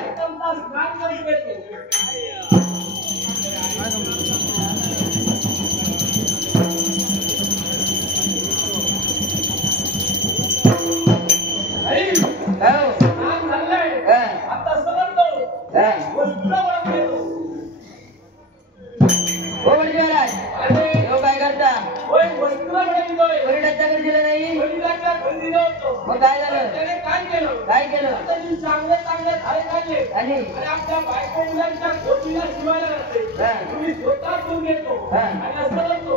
एकदम तास स्नान करून घेतो आई स्नान झालंय आता समजतो वस्त्र वळून घेतो हो म्हणजे महाराज हो काय करता होय वस्त्र वळवतोय परिणाच्या घरी दिलं नाही वडिलांच्या घरी दिलं होतं मग काय झालं त्याने काय केलं आता जी चांगले चांगले झाडे काढले आणि आपल्या बायको मुलांच्या गोष्टीला शिवायला लागते तुम्ही स्वतः करून घेतो आणि असं करतो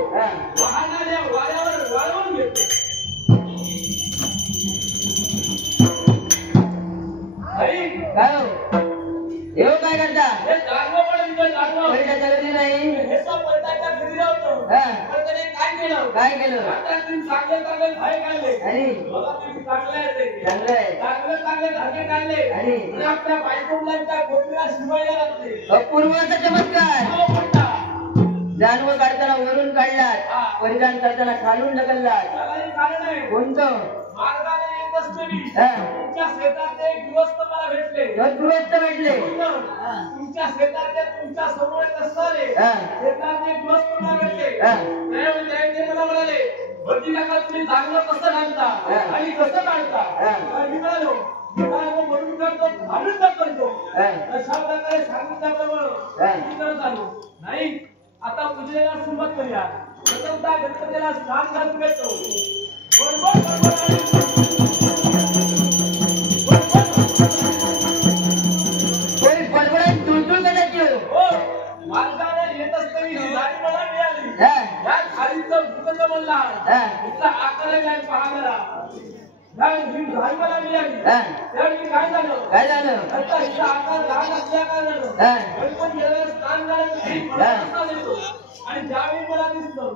वाहनाच्या वाऱ्यावर वाळवून घेतो आई काय हो हो काय करता हे जागो पण परिणाच्या घरी नाही हे सब पलटाच्या घरी होतो पण त्याने काय केलं आता तुम्ही चांगले चांगले झाडे काढले आणि बघा तुम्ही चांगले आहेत चांगलं आहे चांगले चांगले झाडे काढले आणि आपल्या बायको मुलांच्या गोष्टीला शिवायला लागते अपूर्वाचा चमत्कार हो म्हणता जानवर काढताना वरून काढलात परिधान करताना खालून ढकललात त्याला एक कारण आहे कोणतं मार्गाने येत असताना तुमच्या शेतातले एक गृहस्थ मला भेटले गृहस्थ भेटले तुमच्या शेतातले तुमच्या समोर येत असणारे शेतातले गृहस्थ मला भेटले ते मला म्हणाले भरती काका तुम्ही चांगलं कसं घालता आणि कसं काढता मी म्हणालो म्हणून करतो घालून करतो अशा प्रकारे सांगितल्याप्रमाणे मी करत आलो नाही आता पूजेला सुरुवात करूया प्रथमतः गणपतीला स्नान घालून घेतो कोणी बडबडात तुळतुळ करायची हो मार्गाने येत असताना ही झाडी मला मिळाली या झाडीचं भूकंप म्हणला इथला आकार आहे पाहायला ही झाडी मला मिळाली त्यावेळी काय झालं आता हिचा आकार लहान असल्या कारणानं गणपती गेल्यावर स्नान घालायचं आणि ज्यावेळी मला दिसलं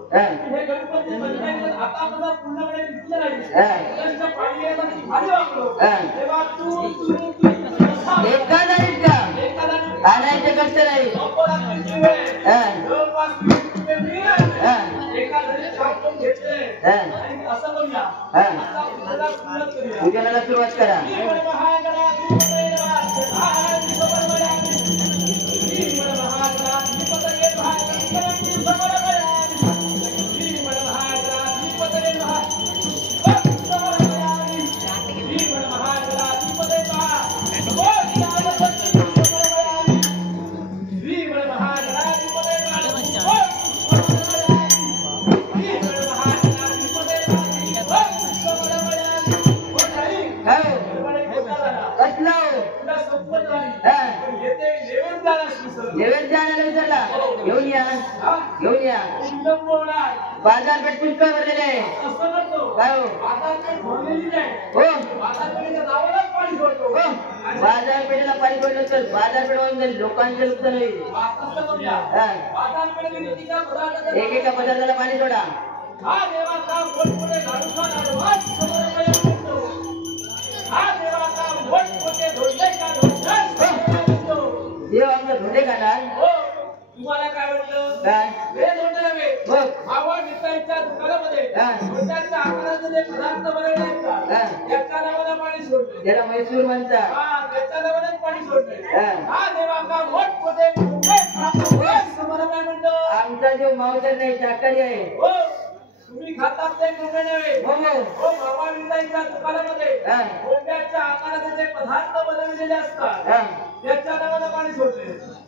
हे गणपती म्हणजे आता मला पूर्णपणे दिसलं नाही त्यांच्या पाणी येण्यासाठी भारी वागलो तेव्हा तू एका जाईल का आणायचं कष्ट नाही पूजनाला सुरुवात करा बाजारपेठ पुष्कळ भरलेले आहे काय हो बाजारपेठेला पाणी सोडलं तर बाजारपेठ वाहून जाईल लोकांचे नुकसान होईल एकेका पदार्थाला पाणी सोडा देव आमचं धोंडे काढणार तुम्हाला काय वाटलं काय मावळ मित्रांच्या दुकानामध्ये छोट्याच्या आकाराचे जे पदार्थ बनवले आहेत का त्याच्या नावाला पाणी सोडले त्याला मैसूर म्हणतात त्याच्या नावालाच पाणी सोडले हा देवा का मोठमोठे तुम्हाला काय म्हणतो आमचा जो मावतर नाही शाकाहारी आहे हो तुम्ही खातात ते कोंबडे नव्हे हो मावळ मित्रांच्या दुकानामध्ये कोंबड्याच्या आकाराचे जे पदार्थ बनवलेले असतात त्याच्या नावाला पाणी सोडले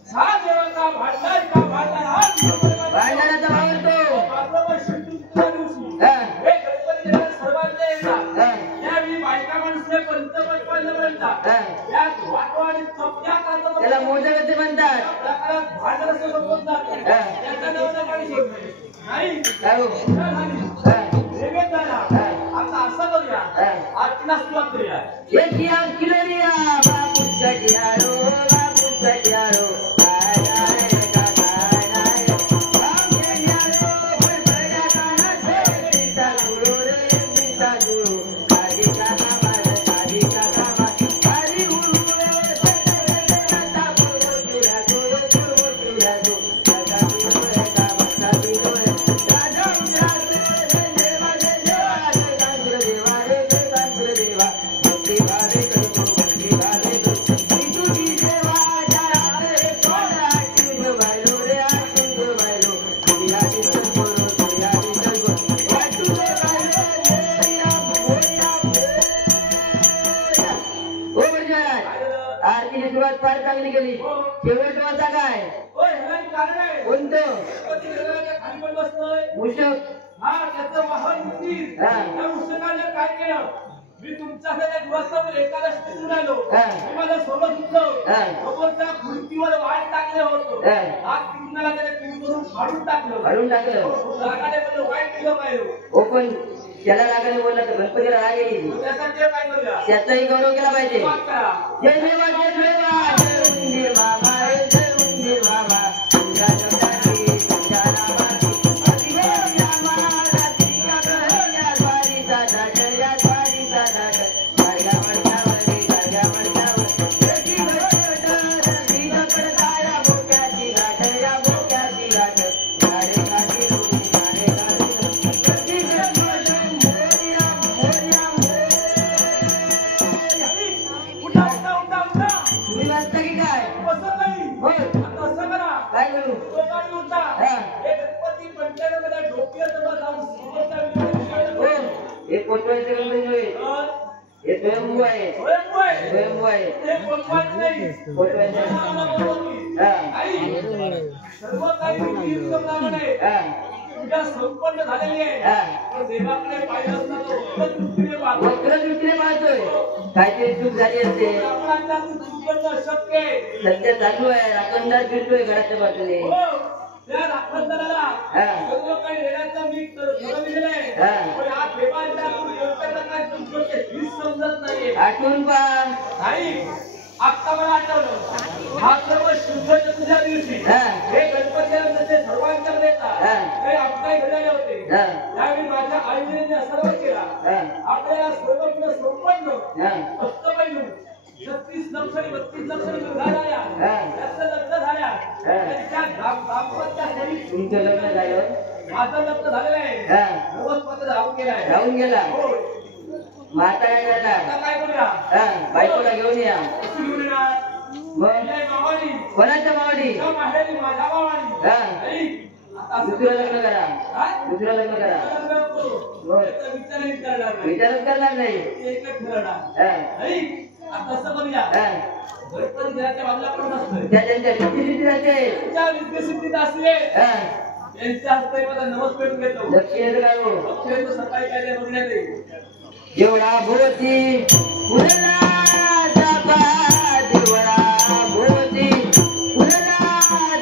हा देवाचा भांडार का भांडार हा भांडाराचा वावरतो दिवशी हे गणपती सर्वांना येतात त्यावेळी बायका माणसं पंचपंच म्हणतात यात वाटवाडी चपक्या करतात त्याला मोदक म्हणतात प्रकारात भांडार असं संबोधन जातं त्याच्या नावाला पाणी सोडले नाही आता असं करूया आरतीला सुरुवात करूया Hare Krishna आरतीची सुरुवात फार चांगली केली. शेवट वाचा काय कारण आहे कोणतं खाली पण बसतोय मूषक. हा त्याचं वाहन होती. त्या मूषकाने काय केलं मी तुमच्याकडे दिवसावर एकाला स्थितीत आलो मी माझं सोबत उठलो सोबतच्या खुर्चीवर वाट टाकले होतो हात किनाला त्याने पिंपरून फाडून काढून टाकलं. रागाने बोललो वाईट केलं काय हो पण त्याला रागाने बोलला तर गणपतीला राग येईल. त्यासाठी काय करूया त्याचाही गौरव केला पाहिजे. जय देवा जय देवा जय उंदीर बाबा जय उंदीर बाबा तुझ्या शब्दाची तुझ्या नामाची अतिशय आम्हाला तिच्या गळ्या द्वारीचा धाड या द्वारीचा धाड गाड्या मडक्यावरी गाड्या मडक्यावर त्याची घट तिच्या पडकाया बोक्याची गाठ या बोक्याची गाठ गाडे गाडी गाडे गाडी त्याची घट मोर्या मोर्या उठा उठा उठा उठा तुम्ही वाचता की काय बसत नाही होय आता असं करा काय करू तो गाडी उठा हे गणपती पंचायतीमध्ये डोक्यात जाऊन समोरच्या हो हे पोटवायचे गणपती नव्हे हे स्वयंभू आहे स्वयंभू आहे पोटवायचे सर्व काही तुझ्या संपन्न झालेली आहे देवाकडे पाहिजे असताना वक्र दृष्टीने पाहतोय काहीतरी चूक झाली असते शक्य सध्या चालू आहे राखणदार फिरतोय घराच्या बाजूने त्या राखणदाराला सर्व काही रेड्याचं मी ठरवलेलं आहे पण हा देवांच्या समजत नाही आठवून पहा नाही आता मला आठवलं हा सर्व शुद्ध चतुर्दशा दिवशी हे गणपतीला जसे सर्वांच्या देतात ते आपल्या घडले होते त्यावेळी माझ्या आईने सर्व केला आपल्याला सर्व पुढे संपन्न फक्त पाहिजे 36 लक्षणी 32 लक्षणी झाल्या त्याचं लग्न झाल्या त्यांच्या दाम्पत्यासाठी तुमचं लग्न झालं माझं लग्न झालेलं आहे नवस राहून गेला माता काय करता आता काय करूया बायकोला घेऊन या घेऊन येणार मावाली कोणाच्या मावडी माझ्या मावाली दुसरं लग्न करा दुसरं लग्न करा विचारच करणार नाही एकच ठरवणार कसं करूया गणपती घराच्या बाजूला पण नसतोय त्यांच्या रीती राहते त्यांच्या विद्यसिद्धीत असले त्यांच्या हस्ते मला नमस पेटून घेतो दक्षिणेचं काय हो दक्षिणेचं सकाळी काय बघण्यात येईल देवळा भोवती फुलला चापा देवळा भोवती फुलला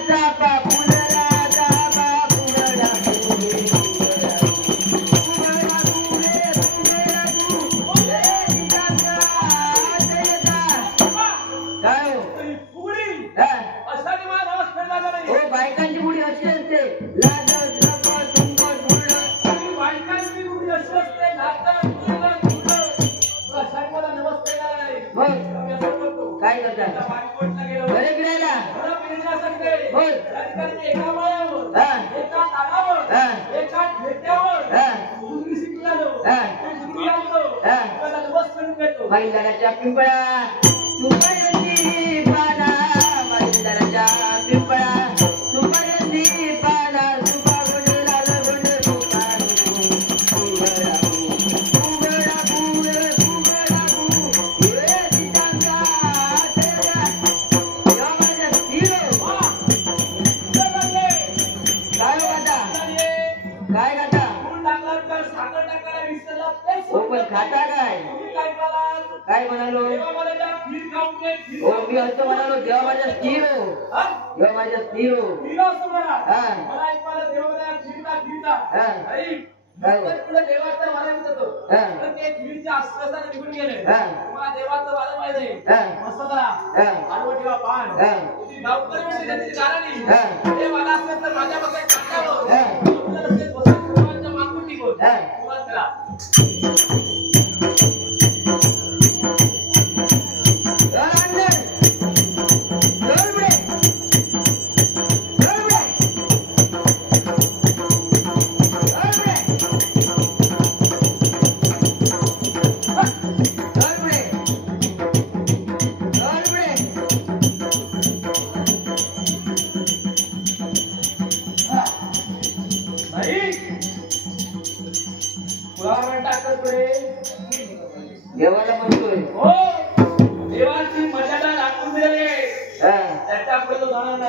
चापा फुलला चापा फुलला काय हो असा मला नमस पेटला नाही हो बायकांची मुडी अशी असते लाजत लपत तुंबत बोलणं बायकांची मुडी अशी असते लाजत काय करता बरे फिरायला बोल एका माळ्यावर एका तालावर एका ठेक्यावर मैदानाच्या पिंपळा सुपाऱ्यांची पाना मैदानाच्या पिंपळा सुपाऱ्यांची पाना सुपा गुंड लाल गुंड काय खाता हो पण खाता काय म्हणालो हो मी असं म्हणालो जेव्हा माझ्या स्थिर हो जेव्हा माझ्या स्थिर हो देवाचं वाला होतो आश्वासाने निघून गेले मला देवाचं वाला माहिती मस्त करा आडवं ठेवा पान गावकरी म्हणजे त्याची गाणी हे वाला असलं तर माझ्या बघायला सर्वांच्या मागून निघून करा देवाला म्हणतोय हो देवाची मर्यादा राखून दिलेली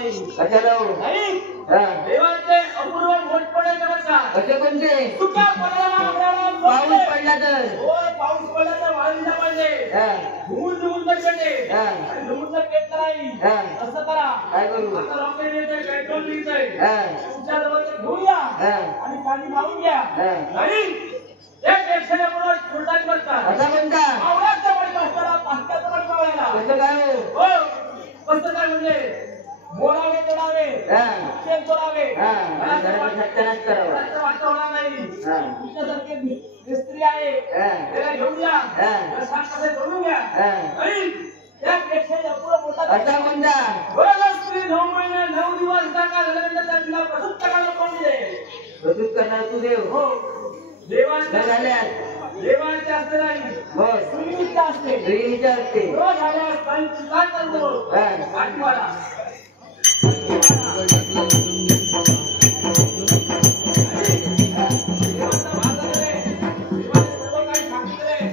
नाही कशाला हो? नाही हा. देवाचे अपूर्व मोठपणे चमत्कार कसे कोणते? सुक्या पडला पाऊस पडला तर पाऊस पडला तर वाळीला पाहिजे हा. धुवून पेटे हा. आणि धुवून पेटला नाही हा. असं करा काय करू? आता रॉकेट येतोय पेट्रोल मिळतंय हा. तुमच्या जवळ घेऊन या हा. आणि पाणी मारून घ्या हा. नाही एक एकशेपुढे फुलटाणी बसतात असा कोणता? आवळ्याचं पाणी बसताना पाचक्याचं पाणी मावायला कसं काय हो? हो कसं काय म्हणजे बोलावे तोडावे हा. तेल तोडावे हा. आणि घराचा सत्यानाश करावा. वाटतं होणार नाही हा. तुमच्यासारखे मिस्त्री आहे हा. त्याला घेऊन या हा. त्याला सांग कसं करून घ्या हा. आणि त्या पेक्षा पुढे मोठा असा कोणता? बरं स्त्री 9 महिने 9 दिवस जागा झाल्यानंतर त्या तिला प्रसूत करायला कोण दे प्रसूत करणार तू देव हो देवाच्या झाल्यास देवाचे असते नाही हो स्त्रीचे असते स्त्रीच्या असते हो झाल्यास काय करतो हा. आठवाला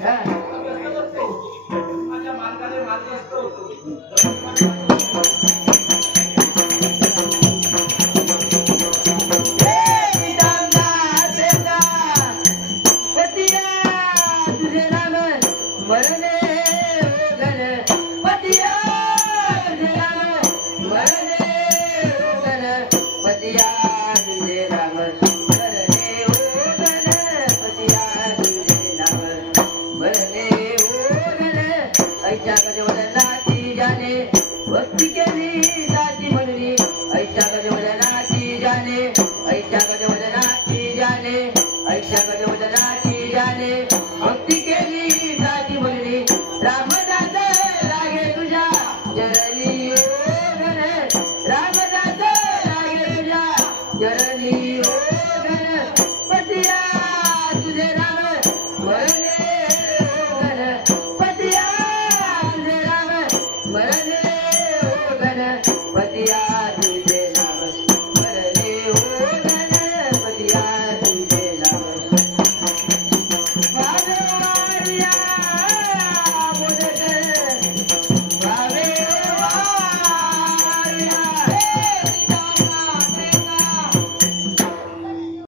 हा. माझ्या मार्गाने मार्ग असतो भक्ती केली